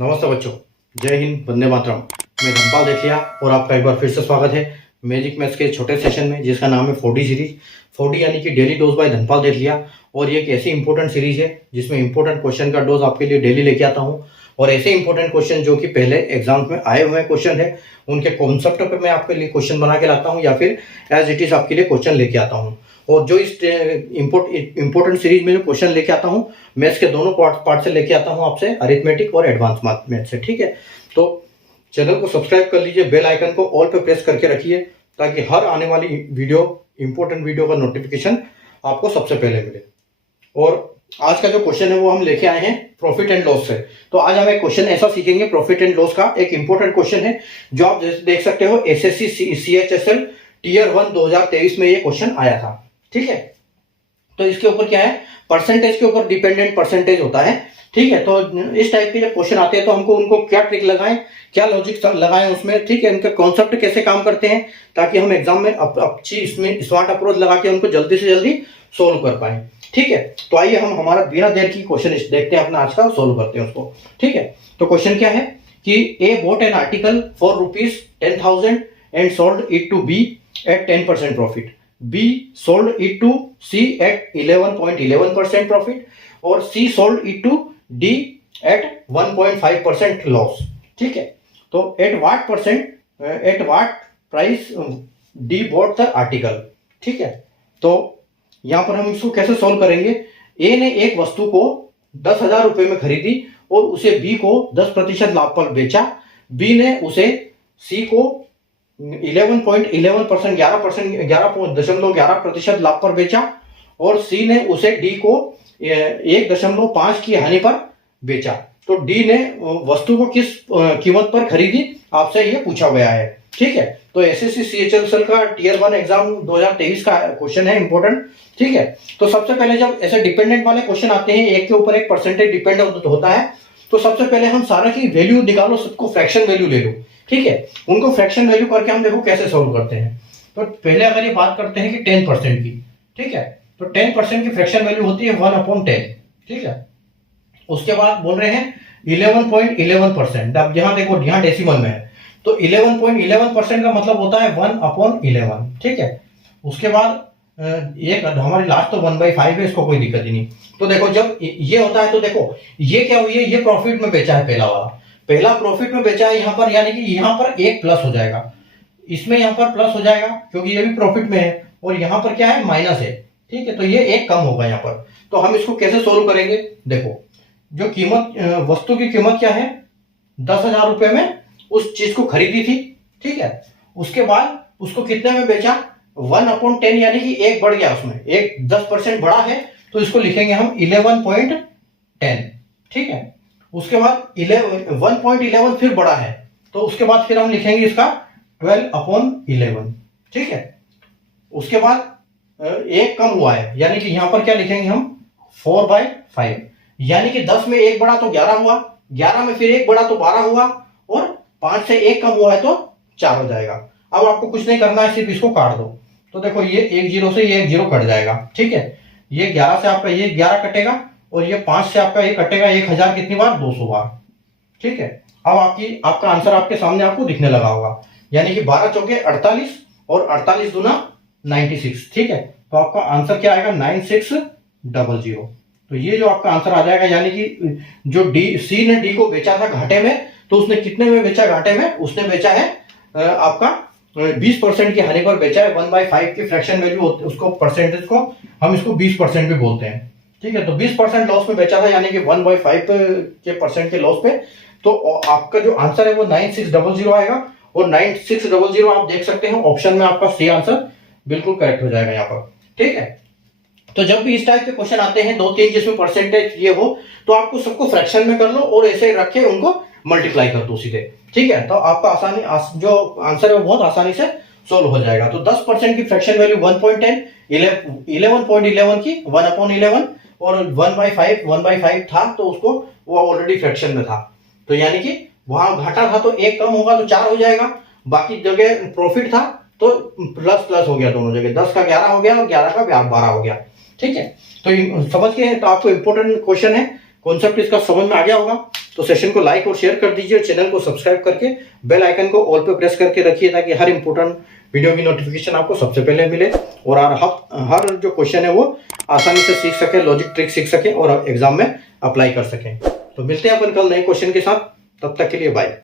नमस्ते बच्चों, जय हिंद, वंदे मातरम। मैं धनपाल देखिया और आपका एक बार फिर से स्वागत है मैजिक मैथ्स के छोटे सेशन में, जिसका नाम है 4D सीरीज। 4D यानी कि डेली डोज बाय धनपाल देखिया। और ये एक ऐसी इंपॉर्टेंट सीरीज है जिसमें इंपॉर्टेंट क्वेश्चन का डोज आपके लिए डेली लेके आता हूँ। और ऐसे इंपॉर्टेंट क्वेश्चन जो कि पहले एग्जाम में आए हुए क्वेश्चन है, उनके कॉन्सेप्ट पर मैं आपके लिए क्वेश्चन बना के लाता हूँ या फिर एज इट इज आपके लिए क्वेश्चन लेके आता हूँ। और जो इस इंपॉर्टेंट सीरीज में जो क्वेश्चन लेके आता हूँ, मैथ्स के दोनों पार्ट से लेके आता हूँ आपसे, अरिथमेटिक और एडवांस मैथ्स से। ठीक है, तो चैनल को सब्सक्राइब कर लीजिए, बेल आइकन को ऑल पे प्रेस करके रखिए ताकि हर आने वाली इंपॉर्टेंट वीडियो का नोटिफिकेशन आपको सबसे पहले मिले। और आज का जो क्वेश्चन है वो हम लेके आए हैं प्रॉफिट एंड लॉस से। तो आज हम एक क्वेश्चन ऐसा सीखेंगे प्रॉफिट एंड लॉस का, एक इंपॉर्टेंट क्वेश्चन है जो आप देख सकते हो एसएससी CHSL टीयर 1 2023 में ये क्वेश्चन आया था। ठीक है, तो इसके ऊपर क्या है, परसेंटेज के ऊपर डिपेंडेंट परसेंटेज होता है। ठीक है, तो इस टाइप के जब क्वेश्चन आते हैं तो हमको उनको क्या ट्रिक लगाएं, क्या लॉजिक लगाएं उसमें, ठीक है, इनका कॉन्सेप्ट कैसे काम करते हैं, ताकि हम एग्जाम में अच्छी इसमें स्मार्ट अप्रोच लगा के उनको जल्दी से जल्दी सोल्व कर पाए। ठीक है, तो आइए हम हमारा बिना देर की क्वेश्चन देखते हैं अपना आज का, सोल्व करते हैं उसको। ठीक है, तो क्वेश्चन क्या है कि A bought an article for ₹10,000 and sold it to B at 10% profit. B sold it to C at 11.11% profit और C sold it to D at 1.5% loss। ठीक है, तो at what price D bought the article। ठीक है, तो यहां पर हम इसको कैसे सॉल्व करेंगे। A ने एक वस्तु को 10,000 रुपए में खरीदी और उसे B को 10% लाभ पर बेचा। B ने उसे C को 11.11% 11.11% लाभ पर बेचा और सी ने उसे डी को 1.5 की हानि पर बेचा। तो डी ने वस्तु को किस कीमत पर खरीदी, आपसे ये पूछा गया है। ठीक है, तो एसएससी CHSL का टीयर 1 एग्जाम 2023 का क्वेश्चन है इंपॉर्टेंट। ठीक है, तो सबसे पहले जब ऐसे डिपेंडेंट वाले क्वेश्चन आते हैं, एक के ऊपर एक परसेंटेज डिपेंड होता है, तो सबसे पहले हम सारा की वैल्यू निकालो, सबको फ्रैक्शन वैल्यू ले लो। ठीक है, उनको फ्रैक्शन वैल्यू करके हम देखो कैसे सॉल्व करते हैं। तो पहले अगर ये बात करते हैं कि 10% की, ठीक है, तो 10% की फ्रैक्शन वैल्यू होती है 1/10। ठीक है, उसके बाद बोल रहे हैं 11.11%। अब यहां देखो, यहां डेसिमल में है, तो 11.11% का मतलब होता है 1/11। ठीक है, उसके बाद एक हमारी लास्ट तो 1/5 है, इसको कोई दिक्कत ही नहीं। तो देखो जब ये होता है तो देखो ये क्या हुई है, ये प्रॉफिट में बेचा है, पहला प्रॉफिट में बेचा है यहाँ पर, यानी कि यहाँ पर एक प्लस हो जाएगा, इसमें यहाँ पर प्लस हो जाएगा क्योंकि ये भी प्रॉफिट में है, और यहाँ पर क्या है, माइनस है। ठीक है, तो ये एक कम होगा यहाँ पर। तो हम इसको कैसे सोल्व करेंगे, देखो जो कीमत, वस्तु की कीमत क्या है, 10,000 रुपए में उस चीज को खरीदी थी। ठीक है, उसके बाद उसको कितने में बेचा, 1/10, यानी कि एक बढ़ गया, उसमें एक 10% बढ़ा है, तो इसको लिखेंगे हम 11.10। ठीक है, उसके बाद 1.11 फिर बढ़ा है, तो उसके बाद फिर हम लिखेंगे इसका 12/11। ठीक है, उसके बाद एक कम हुआ है, यानी कि यहां पर क्या लिखेंगे हम 4/5, यानी कि 10 में एक बढ़ा तो 11 हुआ, 11 में फिर एक बढ़ा तो 12 हुआ, और 5 से एक कम हुआ है तो 4 हो जाएगा। अब आपको कुछ नहीं करना है, सिर्फ इसको काट दो। तो देखो ये एक जीरो से ये एक जीरो कट जाएगा। ठीक है, ये 11 से आपका ये 11 कटेगा और ये 5 से आपका ये कटेगा 1000 कितनी बार, 200 बार। ठीक है, अब आपका आंसर आपके सामने आपको दिखने लगा होगा, यानी कि 12 चौके 48 और 48 दूना 96। ठीक है, तो आपका आंसर क्या आएगा, 9600। तो ये जो आपका आंसर आ जाएगा, यानी कि जो सी ने डी को बेचा था घाटे में, तो उसने कितने में बेचा घाटे में, उसने बेचा है आपका 20% की हानि पर बेचा है। 1/5 की फ्रैक्शन वैल्यू उसको, परसेंटेज को हम इसको 20% भी बोलते हैं। ठीक है, तो 20% लॉस में बेचा था, यानी कि 1/5 के परसेंट के लॉस पे। तो आपका जो आंसर है वो 9600 आएगा, और 9600 आप देख सकते हैं ऑप्शन में आपका सी आंसर बिल्कुल करेक्ट हो जाएगा यहाँ पर। ठीक है, तो जब भी इस टाइप के क्वेश्चन आते हैं 2-3 जिसमें परसेंटेज ये हो, तो आपको सबको फ्रैक्शन में कर लो और ऐसे रख के उनको मल्टीप्लाई कर दो सीधे। ठीक है, तो आपका जो आंसर है वो बहुत आसानी से सोल्व हो जाएगा। तो 10% की फ्रैक्शन वैल्यू 1/10, 11.11 की 1/11, और 1/5 था, तो उसको वो ऑलरेडी फ्रैक्शन में था, तो यानी कि वहां घाटा था तो एक कम होगा तो 4 हो जाएगा, बाकी जगह प्रॉफिट था तो प्लस प्लस हो गया, दोनों जगह 10 का 11 हो गया और 11 का 12 हो गया। ठीक है, तो समझ के, तो आपको इंपॉर्टेंट क्वेश्चन है, कॉन्सेप्ट इसका समझ में आ गया होगा। तो सेशन को लाइक और शेयर कर दीजिए, चैनल को सब्सक्राइब करके बेल आइकन को ऑल पे प्रेस करके रखिए ताकि हर इंपॉर्टेंट वीडियो की नोटिफिकेशन आपको सबसे पहले मिले और हर जो क्वेश्चन है वो आसानी से सीख सके, लॉजिक ट्रिक सीख सके और एग्जाम में अप्लाई कर सकें। तो मिलते हैं अपन कल नए क्वेश्चन के साथ, तब तक के लिए बाय।